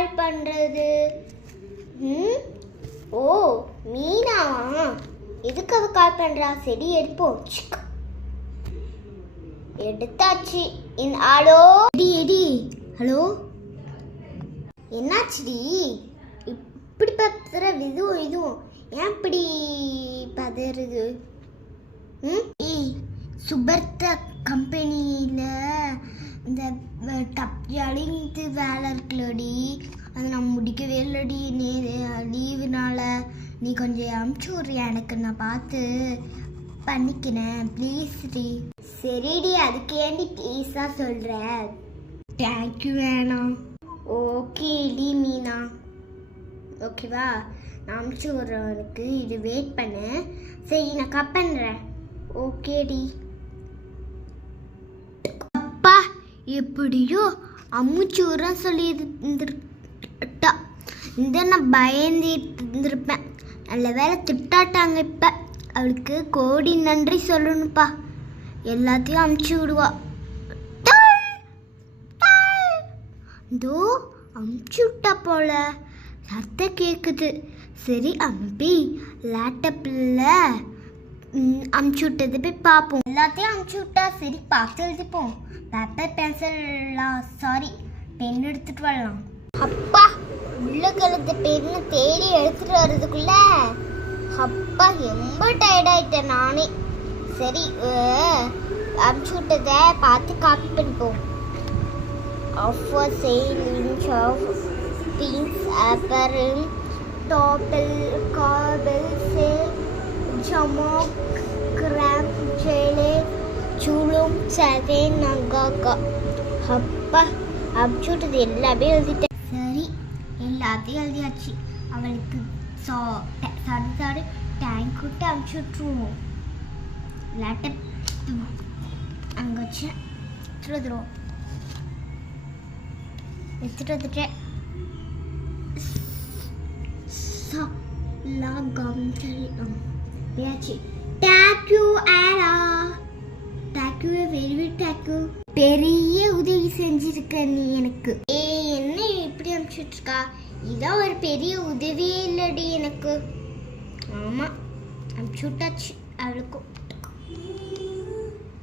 கால் பண்ணுறது? ஓ மீனாவா? எதுக்கு அவ கால் பண்ணுறா? சரி எடுப்போம். எடுத்தாச்சு. ஹலோ எடி. ஹலோ என்னாச்சுடி? இப்படி பத்துற இதுவும் ஏன் இப்படி பதறுது? சுபர்த்த கம்பெனியில் இந்த அழிந்து வேலை இருக்குல்லடி, அது நான் முடிக்கவே இல்லடி. லீவுனால நீ கொஞ்சம் அமுச்சு விட்றியா எனக்கு? நான் பார்த்து பண்ணிக்கிறேன் ப்ளீஸ்டி. சரிடி, அதுக்கு ஏண்டி ப்ளீஸாக சொல்கிறேன்? தேங்க்யூ வேணாம். ஓகேடி மீனா, ஓகேவா? நான் அமுச்சு விட்றவனுக்கு இது வெயிட் பண்ணு. சரி நான் கட் பண்ணுறேன். ஓகேடி. அப்பா எப்படியோ அமுச்சு விட்றேன் சொல்லி இருந்துட்டா. இந்த நான் பயந்துட்டு இருந்திருப்பேன். நல்ல வேலை திட்டாட்டாங்க. இப்போ அவளுக்கு கோடி நன்றி சொல்லணும்ப்பா. எல்லாத்தையும் அமுச்சு விடுவா. இதோ அமுச்சு விட்டா போல சத்தம் கேட்குது. சரி அம்பி லேப்டாப்பில் அமுச்சு விட்டது போய் பார்ப்போம். எல்லாத்தையும் அமுச்சு விட்டா சரி பார்த்து எழுதிப்போம். பேப்பர் பென்சில்லாம் சாரி பென் எடுத்துகிட்டு வரலாம். அப்பா உள்ள கலந்த பெண்ணை தேடி எடுத்துகிட்டு வர்றதுக்குள்ள அப்பா ரொம்ப டயர்டாயிட்டேன் நானே. சரி அமுச்சு விட்டதை பார்த்து காப்பி பண்ணிப்போம். Offer sale inch of pinks apparel total carbel sale jamok cram chele chulum seven nagaka. அப்பா அப்சூட்டது எல்லாமே எழுதிட்டேன். சரி எல்லாத்தையும் எழுதியாச்சு. அவளுக்கு சாரி டேங்க் விட்டு அமுச்சு விட்ருவோம். லேப்டாப் அங்கே வச்சு எடுத்துருவோம். எடுத்துட்டு வந்துட்டேன். பெரிய உதவி செஞ்சிருக்க நீ எனக்கு. என்ன இப்படி அனுப்பிச்சுட்டு இருக்கா? இதான் ஒரு பெரிய உதவியே இல்லடி எனக்கு. ஆமா அனுப்பிச்சு விட்டாச்சு அவளுக்கும்.